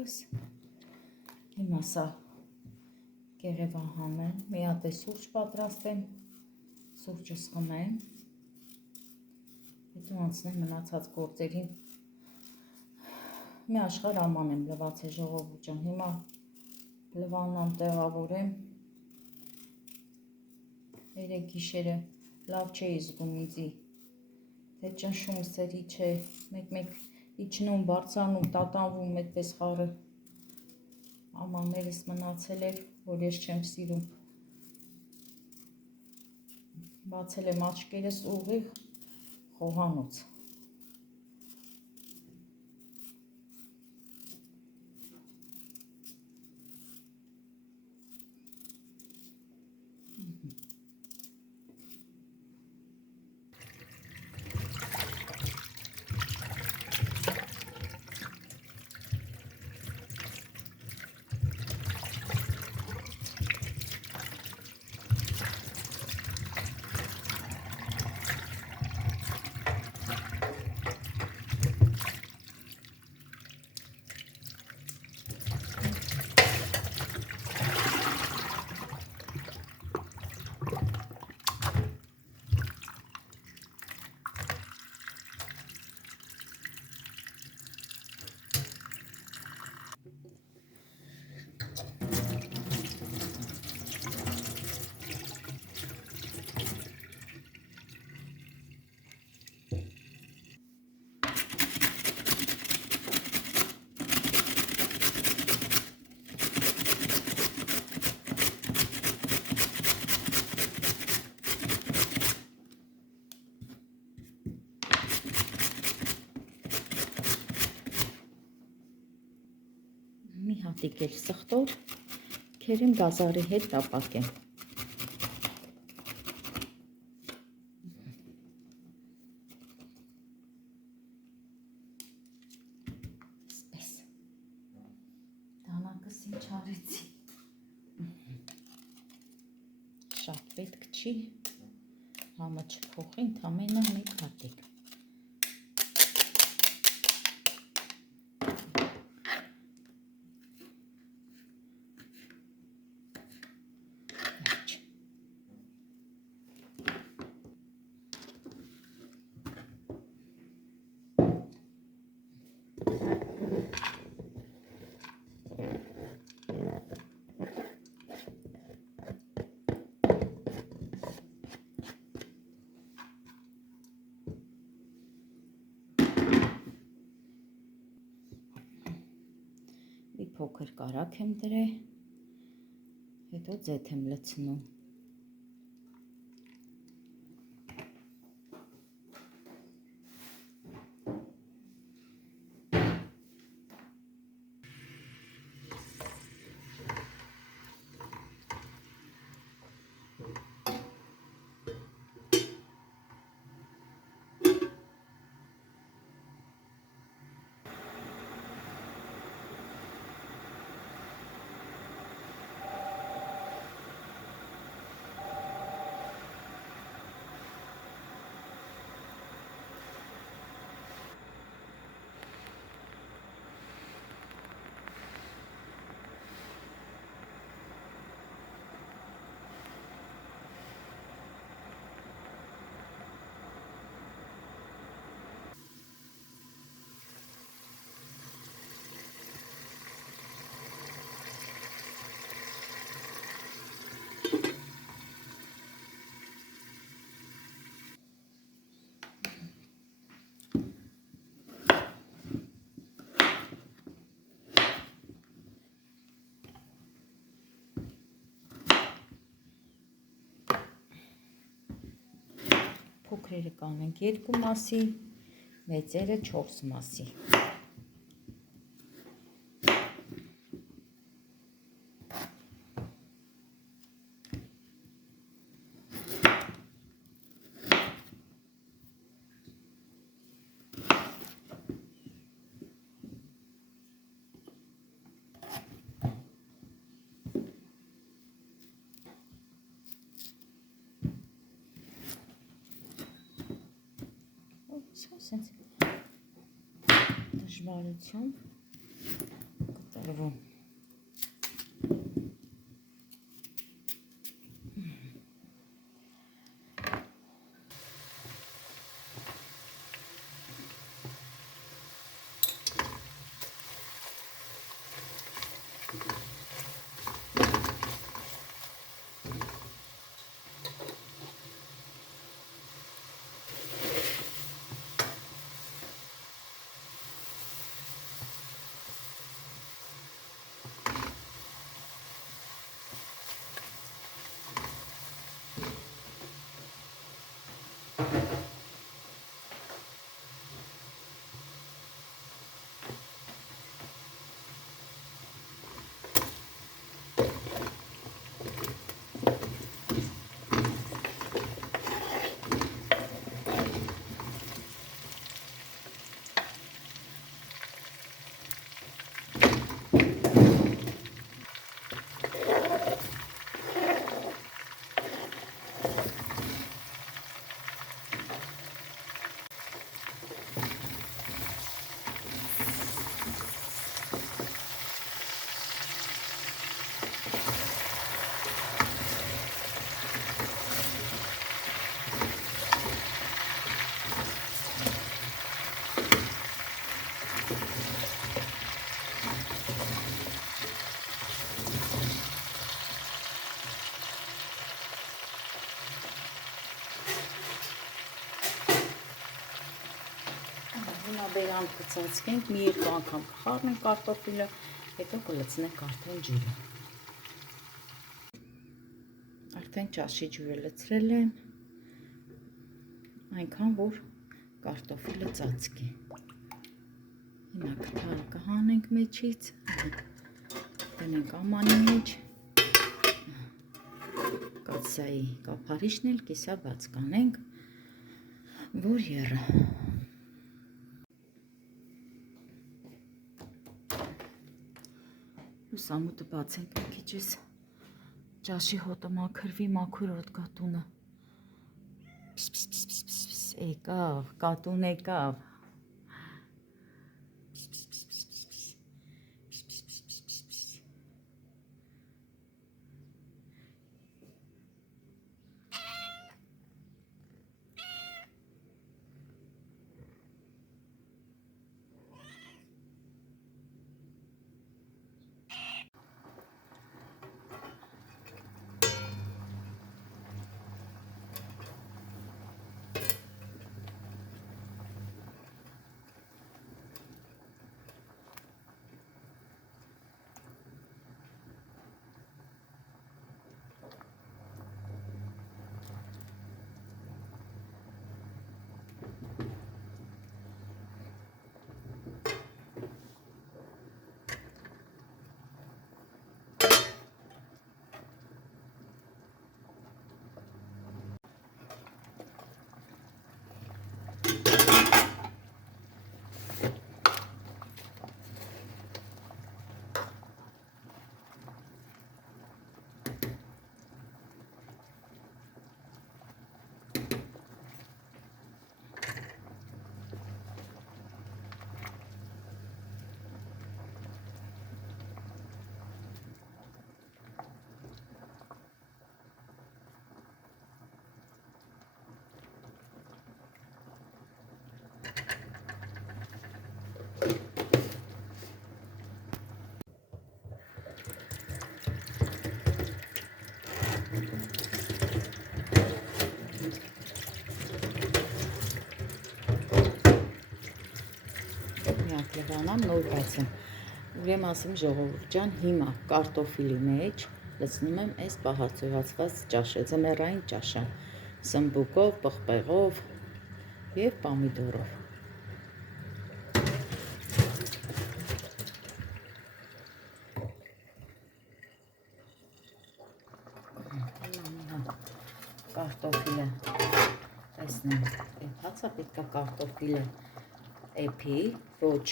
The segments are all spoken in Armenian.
տակս։ Հիմա սա կեղևահան է, մի հատ է սուրճ պատրաստեմ, սուրճս խմեմ, հետո անցնեմ մնացած գործերին։ Մի աշխարհ աման եմ լվացել ժողովուրդ ջան, հիմա լվանան տեղավորեմ, երեկ գիշերը լավ չէի զգում իզի, թե ճնշում սերի չէ, մեկ-մեկ իջնում, բարձրանում, տատանվում, այդպես խառը ամաններս մնացել էր, որ ես չեմ սիրում։ Բացել եմ աչքերս ուղիղ խոհանոց։ Մի հատիկ էլ սխտոր, քերեմ գազարի հետ տապակեմ։ Սպես, դանակս ինչ արեցի։ Շատ պետք չի, համը չփոխի, ընդամենը մեկ հատիկ։ Մի փոքր կարակ եմ դրել, հետո ձեթ եմ լցնում։ Փոքրերը կանենք 2 մասի, մեծերը 4 մասի։ Սենց դժվարություն տրվում։ Բերան կծածկենք, մի երկու անգամ կխառնենք կարտոֆիլը, հետո կլցնենք արդեն ջուրը։ Արդեն ճաշի ջուրը լցրել եմ, այնքան որ կարտոֆիլը ծածկի։ Հիմա կթարը կհանենք մեջից, դնենք ամանի մեջ, կաթսայի կափարիչն էլ կիսա բաց կանենք, որ եռը։ Լուսամուտը բացենք մի քիչ, ճաշի հոտը մաքրվի, մաքուր հոտ կատունը։ Եկավ, կատուն եկավ։ Լվանամ նոր բացեմ, ուրեմ ասեմ ժողովուրդ ջան, հիմա կարտոֆիլի մեջ լցնում եմ այս պահածոյացված ճաշը, ձմեռային ճաշը, սմբուկով, պղպեղով և պամիդորով։ Կարտոֆիլը, տեսնեմ, էփացա պետք է կարտոֆիլը էփի, ոչ,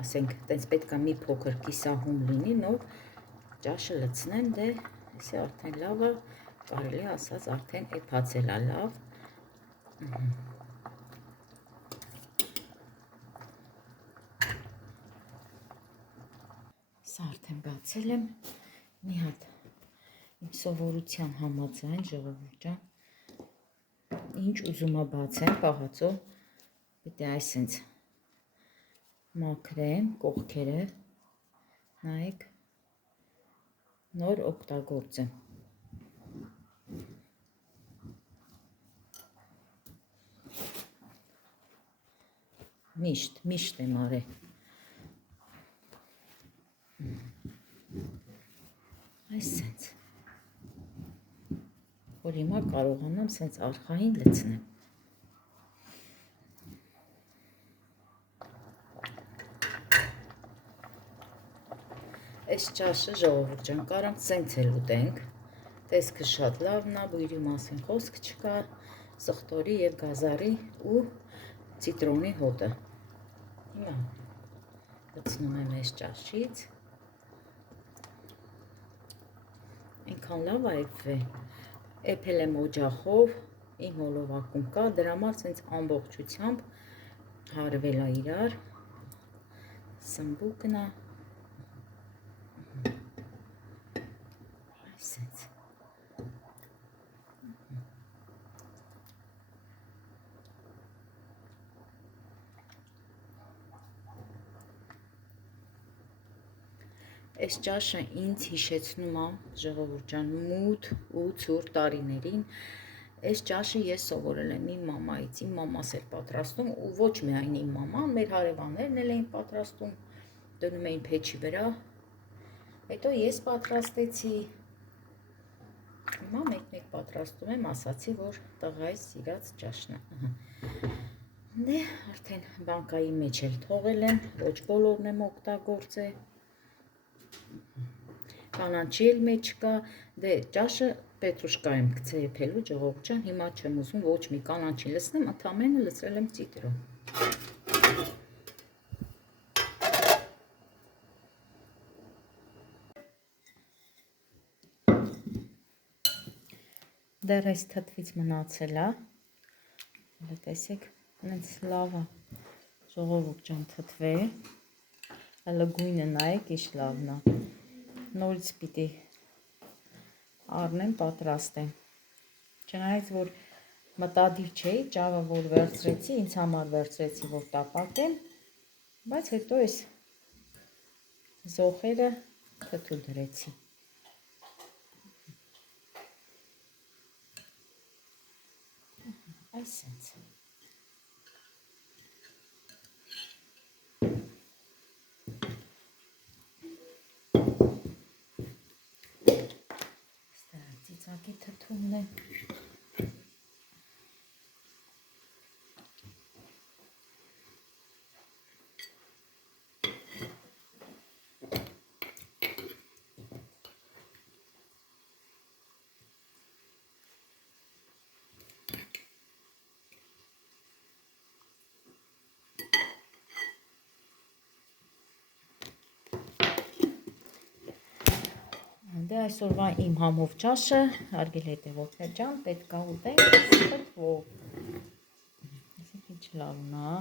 ասենք, տենց պետք է մի փոքր կիսահում լինի, նոր ճաշը լցնեմ, դե, էսի արդեն լավ է, կարելի ասած արդեն էփացել է լավ։ Սա արդեն բացել եմ, մի հատ իմ սովորության համաձայն ժողովուրդ ջան, ինչ ուզում ա բացեմ, պահածո, պետք է այսենց մաքրեմ կողքերը, նայեք, նոր օգտագործեմ։ Միշտ եմ արել։ Այսենց, որ հիմա կարողանամ սենց արխային լցնեմ։ Այս ճաշը ժողովուրդ ջան, կարամ սենց էլ ուտենք, տեսքը շատ լավն է, բույրի մասին խոսք չկա, սխտորի և գազարի ու ցիտրոնի հոտը։ Հիմա լցնում եմ այս ճաշից, այնքան լավ է էփել եմ օջախով, իմ հոլովակում կա, դրա համար սենց ամբողջությամբ հարվել է իրար, սմբուկն է, այսենց։ Այս ճաշը ինձ հիշեցնում է, ժողովուրդ ջան, մութ ու ցուրտ տարիներին։ Այս ճաշը ես սովորել եմ իմ մամայից, իմ մամաս էր պատրաստում, ու ոչ միայն իմ մաման, մեր հարևաններն էլ էին պատրաստում, դնում էին փեչի վրա, հետո ես պատրաստեցի, հիմա մեկ-մեկ պատրաստում եմ, ասացի, որ տղայիս սիրած ճաշն է։ Դե, արդեն բանկայի մեջ էլ թողել եմ, ոչ բոլորն եմ օգտագործել, կանաչի էլ մեջ կա, դե ճաշը պետրուշկա եմ գցել էփելու ժողովուրդ ջան, հիմա չեմ ուզում ոչ մի կանաչի լցնեմ, ընդամենը լցրել եմ ցիտրոն։ Դեռ այս թթվից մնացել է, տեսեք, ինձ լավ է, ժողովուրդ ջան, թթվե, հələ գույնը նայեք, ինչ լավն է, նորից պիտի առնեմ, պատրաստեմ, չնայած, որ մտադիր չէի, ճավը որ վերցրեցի, ինձ համար վերցրեցի, որ տապակեմ, բայց հետո այս զոխերը թթու դրեցի։ Այսենց։ Ծիծակի թթումն է։ Դե այսօրվա իմ համով ճաշը, հարգելի հետևորդներ ջան, պետք է ուտենք թթվով։ Այսինքն ինչ լավն է,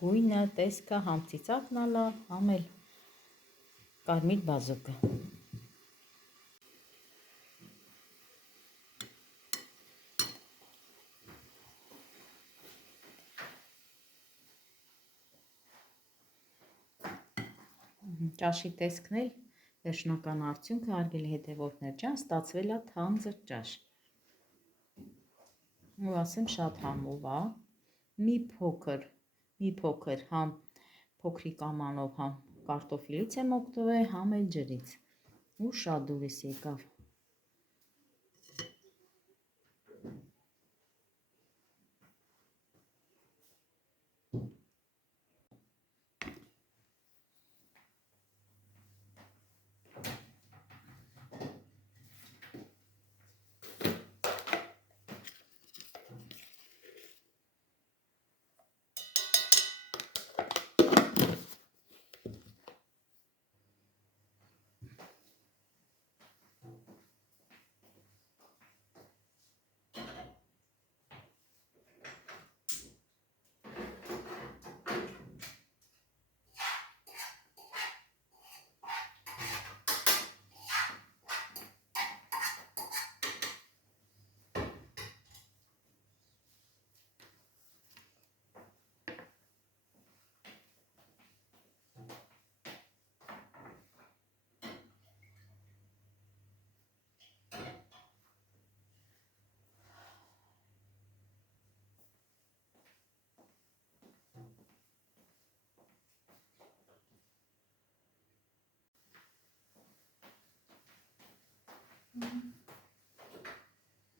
գույնը, տեսքը, համ ծիծակն է լավ, համ էլ կարմիր բազուկը։ Ճաշի տեսքն էլ վերջնական արդյունքը, հարգելի հետևորդներ ջան, ստացվել է թանձր ճաշ։ Ու ասեմ շատ համով է, մի փոքր համ փոքրիկ ամանով, համ կարտոֆիլից եմ օգտվել, համ էլ ջրից։ Ու շատ դուրս եկավ։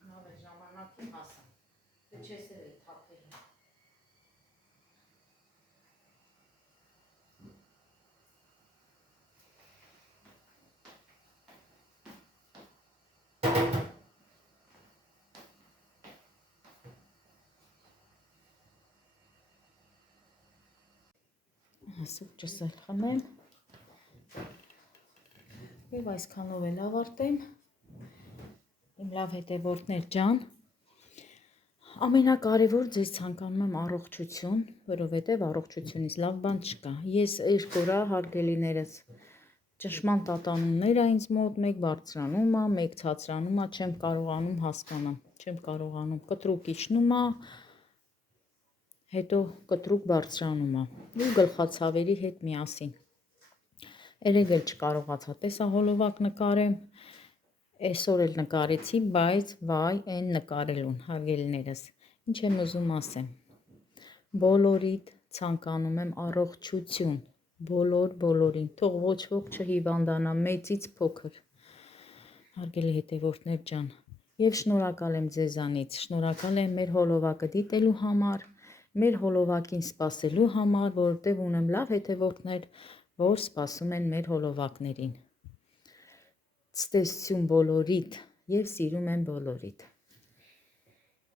Լավ է, ժամանակին հասա, դե չես էլ է թափել։ Սուրճս էլ խմեմ և այսքանով էլ ավարտեմ։ Իմ լավ հետևորդներ ջան, ամենակարևոր ձեզ ցանկանում եմ առողջություն, որովհետև առողջությունից լավ բան չկա։ Ես երկու օր հարգելիներս ճշմարտ տատանումներ ա ինձ մոտ, մեկ բարձրանում ա, մեկ ցածրանում ա, չեմ կարողանում հասկանամ, չեմ կարողանում, կտրուկ իջնում ա, հետո կտրուկ բարձրանում ա ու գլխացավերի հետ միասին։ Երեկ էլ չկարողացա տեսահոլովակ նկարեմ, այսօր էլ նկարեցի, բայց վայ այն նկարելուն, հարգելիներս, ինչ եմ ուզում ասեմ, բոլորիդ ցանկանում եմ առողջություն, բոլորին, թող ոչ ոք չհիվանդանա, մեծից փոքր, հարգելի հետևորդներ ջան, և շնորհակալ եմ ձեզանից, շնորհակալ եմ մեր հոլովակը դիտելու համար, մեր հոլովակին սպասելու համար, որովհետև ունեմ լավ հետևորդներ, որ սպասում են մեր հոլովակներին։ Ցտեսություն բոլորիդ և սիրում եմ բոլորիդ։